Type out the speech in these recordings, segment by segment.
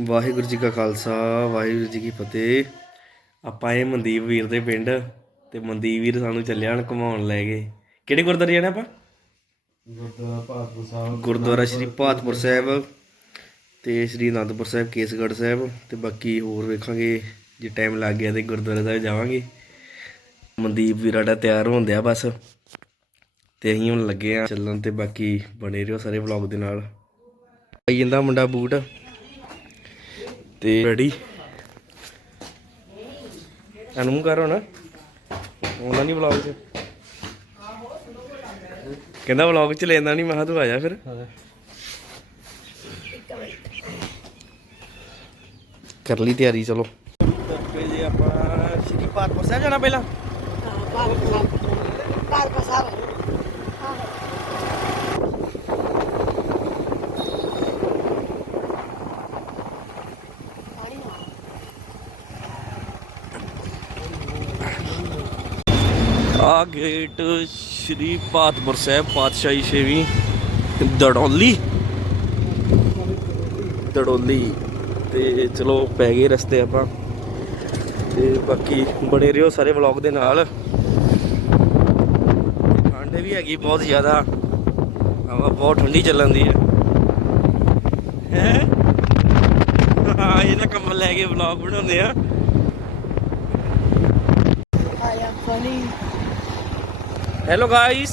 ਵਾਹਿਗੁਰੂ ਜੀ ਕਾ ਖਾਲਸਾ ਵਾਹਿਗੁਰੂ ਜੀ ਕੀ ਫਤਿਹ। ਆਪਾਂ ਇਹ ਮਨਦੀਪ ਵੀਰ ਦੇ ਪਿੰਡ ਤੇ ਮਨਦੀਪ ਵੀਰ ਸਾਨੂੰ ਚੱਲਿਆ ਹਨ ਘੁਮਾਉਣ ਲੈ ਗਏ ਕਿਹੜੇ ਗੁਰਦੁਆਰੇ ਜਾਣਾ ਆਪਾਂ? ਗੁਰਦੁਆਰਾ ਸਾਹਿਬ। ਗੁਰਦੁਆਰਾ ਸ਼੍ਰੀ ਭਾਤਪੁਰ ਸਾਹਿਬ ਤੇ ਸ਼੍ਰੀ ਅਨੰਦਪੁਰ ਸਾਹਿਬ ਕੇਸਗੜ੍ਹ ਸਾਹਿਬ ਤੇ ਬਾਕੀ ਹੋਰ ਵੇਖਾਂਗੇ ਜੇ ਟਾਈਮ ਲੱਗ ਗਿਆ ਤੇ ਗੁਰਦੁਆਰੇ ਸਾਹਿਬ ਜਾਵਾਂਗੇ। ਮਨਦੀਪ ਵੀਰ ਸਾਡਾ ਤਿਆਰ ਹੋਣ ਦਿਆ ਬਸ। ਤੇ ਅਸੀਂ ਹੁਣ ਲੱਗੇ ਆ ਚੱਲਣ ਤੇ ਬਾਕੀ ਬਣੇ ਰਹੋ ਸਾਰੇ ਵਲੌਗ ਦੇ ਨਾਲ। ਆਈ ਜਾਂਦਾ ਮੁੰਡਾ ਬੂਟ। ਤੇ ਰੈਡੀ ਅਨੂ ਕਰ ਹੁਣ। ਉਹਨਾਂ ਨਹੀਂ ਵਲੌਗ 'ਚ। ਕਹਿੰਦਾ ਵਲੌਗ 'ਚ ਲੈਂਦਾ ਨਹੀਂ ਮੈਂ ਕਿਹਾ ਤੂੰ ਆ ਜਾ ਫਿਰ। ਕਰ ਲਈ ਤਿਆਰੀ ਚਲੋ। ਜੀ ਆਪਾਂ ਸ਼੍ਰੀ ਪਾਤਪੁਰ ਸਾਹਿਬ ਜਾਣਾ ਪਹਿਲਾਂ? ਆ ਗੇਟ ਸ਼੍ਰੀ ਪਾਤਪੁਰ ਸਾਹਿਬ ਪਾਤਸ਼ਾਹੀ ਛੇਵੀਂ ਦੜੋਲੀ। ਦੜੋਲੀ। ਤੇ ਚਲੋ ਪੈ ਗਏ ਰਸਤੇ ਆਪਾਂ। ਤੇ ਬਾਕੀ ਬਣੇ ਰਿਓ ਸਾਰੇ ਵਲੌਗ ਦੇ ਨਾਲ। ਠੰਡ ਵੀ ਹੈਗੀ ਬਹੁਤ ਜ਼ਿਆਦਾ। ਹਵਾ ਬਹੁਤ ਠੰਡੀ ਚੱਲਣ ਦੀ ਹੈ? ਹੈ ਹਾਂ ਇਹਨਾਂ ਕੰਮ ਲੈ ਕੇ ਵਲੌਗ ਬਣਾਉਂਦੇ ਆ। I am funny. Hello guys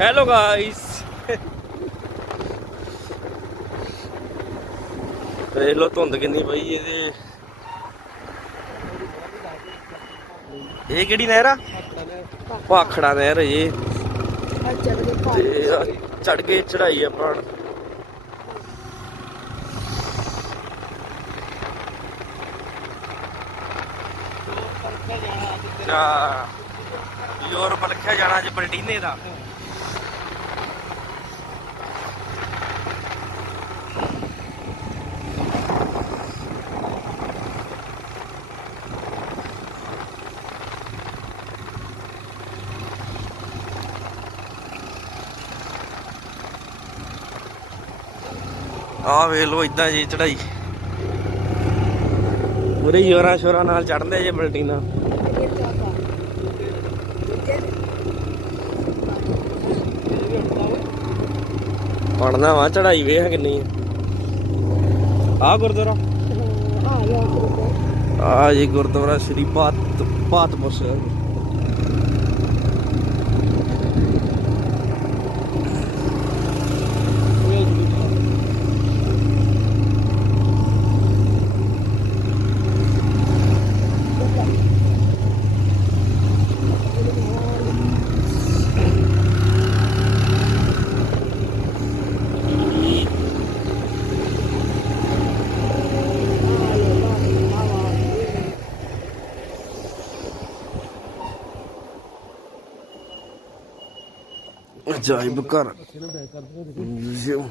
hello guys ਦੇਖ ਲੋ ਧੁੰਦ ਕਿੰਨੀ ਪਈ ਇਹਦੇ। ਇਹ ਕਿਹੜੀ ਨਹਿਰ ਆ? ਭਾਖੜਾ ਨਹਿਰ। ਇਹ। ਬੜੇ ਤੇ ਚੜ ਕੇ ਚੜਾਈ ਹੁਣ। ਅੱਛਾ। ਯੂਰਪ ਲਿਖਿਆ ਜਾਣਾ ਅੱਜ ਬਲਟੀਨੇ ਦਾ। ਆ ਵੇਖ ਲੋ ਇਦਾਂ ਜੀ ਚੜਾਈ ਪੂਰੇ ਯੋਰਾਂ ਸ਼ੋਰਾਂ ਨਾਲ ਚੜਦੇ ਜੇ ਬਲਟੀਨਾ ਪੜਨਾ ਵਾ ਚੜਾਈ ਵੇਖ ਕਿੰਨੀ ਆ। ਗੁਰਦੁਆਰਾ. ਆ ਜੀ ਗੁਰਦੁਆਰਾ ਸ੍ਰੀ ਪਾਤ ਪਾਤਪੁਰ ਸਾਹਿਬ ਅਜਾਇਬ ਘਰ। ਮਿਊਜ਼ੀਅਮ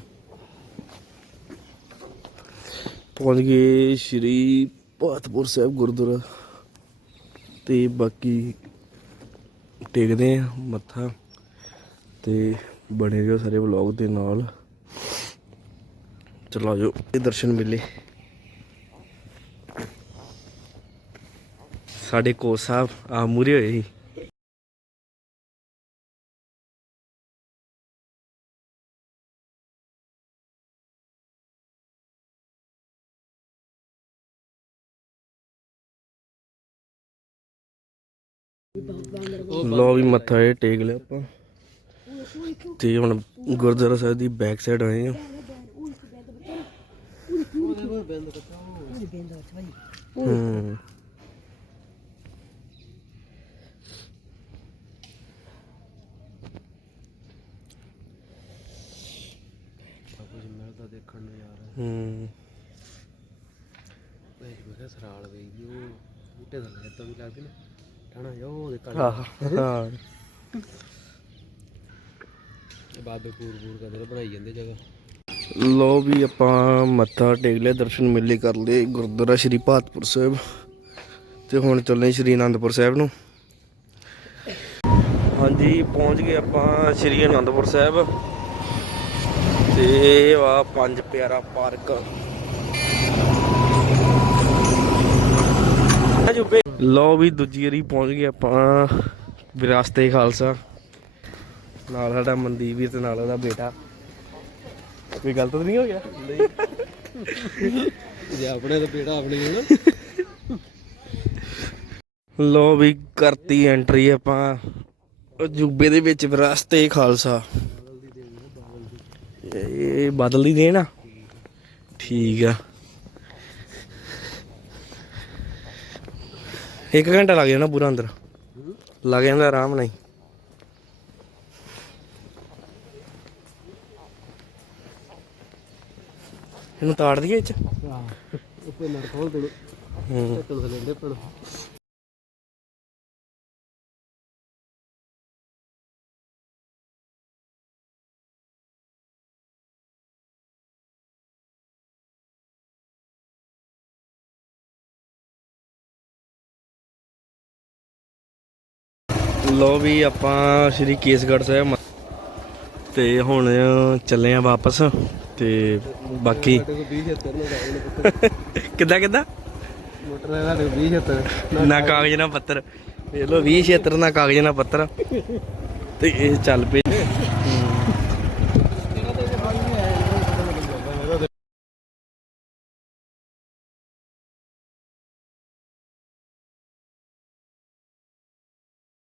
ਪਹੁੰਚ ਗਏ ਸ਼੍ਰੀ ਪਾਤਪੁਰ ਸਾਹਿਬ ਗੁਰਦੁਆਰਾ। ਤੇ ਬਾਕੀ ਟੇਕਦੇ ਆ ਮੱਥਾ। ਤੇ ਬਣੇ ਰਹੋ ਸਾਰੇ ਵਲੌਗ ਦੇ ਨਾਲ। ਚਲਾ ਜਾਓ, ਇਹ ਦਰਸ਼ਨ ਮਿਲੇ। ਸਾਡੇ ਕੋਚ ਸਾਹਿਬ ਆ ਮੂਰੇ ਹੋਏ ਸੀ। ਲੋ ਵੀ ਮੱਥਾ ਇਹ ਟੇਕ ਲਿਆ ਆਪਾਂ। ਤੇ ਹੁਣ ਗੁਰਦੁਆਰਾ ਸਾਹਿਬ ਦੀ ਬੈਕ ਸਾਈਡ ਆਏ ਆ। ਹੂੰ। ਦੇਖਣ ਨੂੰ ਯਾਰ ਹੂੰ। ਮੈਂ ਕਿਹਾ ਸਰਾਲ ਗਈ ਉਹ ਬੂਟੇ ਦਾ ਤਾਂ ਵੀ ਲੱਗਦੇ ਨਾ। ਠਾਣਾ ਜਾ ਉਹ ਦੇ ਆਹ ਹਾਂ। ਬਾਬੇ ਪੂਰ ਪੂਰ ਕਦੇ ਬਣਾਈ ਜਾਂਦੇ ਜਗ੍ਹਾ। ਲੋ ਵੀ ਆਪਾਂ ਮੱਥਾ ਟੇਕ ਲਿਆ ਦਰਸ਼ਨ ਮੇਲੇ ਕਰ ਲਏ ਗੁਰਦੁਆਰਾ ਸ਼੍ਰੀ ਭਾਤਪੁਰ ਸਾਹਿਬ ਤੇ ਹੁਣ ਚੱਲੇ ਸ਼੍ਰੀ ਅਨੰਦਪੁਰ ਸਾਹਿਬ ਨੂੰ। ਹਾਂਜੀ ਪਹੁੰਚ ਗਏ ਆਪਾਂ ਸ਼੍ਰੀ ਅਨੰਦਪੁਰ ਸਾਹਿਬ ਤੇ ਵਾ ਪੰਜ ਪਿਆਰਾ ਪਾਰਕ। ਲੋ ਵੀ ਦੂਜੀ ਵਾਰੀ ਪਹੁੰਚ ਗਏ ਆਪਾਂ ਵਿਰਾਸਤੇ ਖਾਲਸਾ। ਨਾਲ ਸਾਡਾ ਮਨਦੀਪ ਵੀਰ ਤੇ ਨਾਲ ਉਹਦਾ ਬੇਟਾ। ਕੋਈ ਗਲਤ ਤਾਂ ਨਹੀਂ ਹੋ ਗਿਆ? ਜੇ ਆਪਣੇ ਤਾਂ ਬੇੜਾ ਆਪਣੀ ਹੈ ਨਾ। ਲੋ ਵੀ ਕਰਤੀ ਐਂਟਰੀ ਆਪਾਂ ਅਜੂਬੇ ਦੇ ਵਿੱਚ ਵਿਰਾਸਤੇ ਖਾਲਸਾ। ਇਹ ਬਦਲ ਦੀ ਦੇਣ ਠੀਕ ਆ। ਇੱਕ ਘੰਟਾ ਲੱਗ ਜਾਣਾ ਪੂਰਾ ਅੰਦਰ। ਲੱਗ ਜਾਂਦਾ ਆਰਾਮ ਨਾਲ। ਇਹਨੂੰ ਤਾੜ ਦਈਏ ਇਹ ਚ? ਹਾਂ। ਉੱਪਰ ਨੜ ਖੋਲ ਦੇ ਹੂੰ। ਤੇ ਥੱਲੇ ਦੇ ਲੋ ਵੀ ਆਪਾਂ ਸ਼੍ਰੀ ਕੇਸਗੜ੍ਹ ਸਾਹਿਬ ਤੇ ਹੁਣ ਚੱਲੇ ਆ ਵਾਪਸ ਤੇ ਬਾਕੀ ਕਿੱਦਾਂ ਕਿੱਦਾਂ? ਮੋਟਰ ਹੈ ਸਾਡੇ ਕੋਲ 20 76 ਨਾ ਕਾਗਜ਼, ਨਾ ਪੱਤਰ। ਵੇਖ ਲੋ 20 76 ਨਾ ਕਾਗਜ਼, ਨਾ ਪੱਤਰ। ਤੇ ਇਹ ਚੱਲ ਪਏ।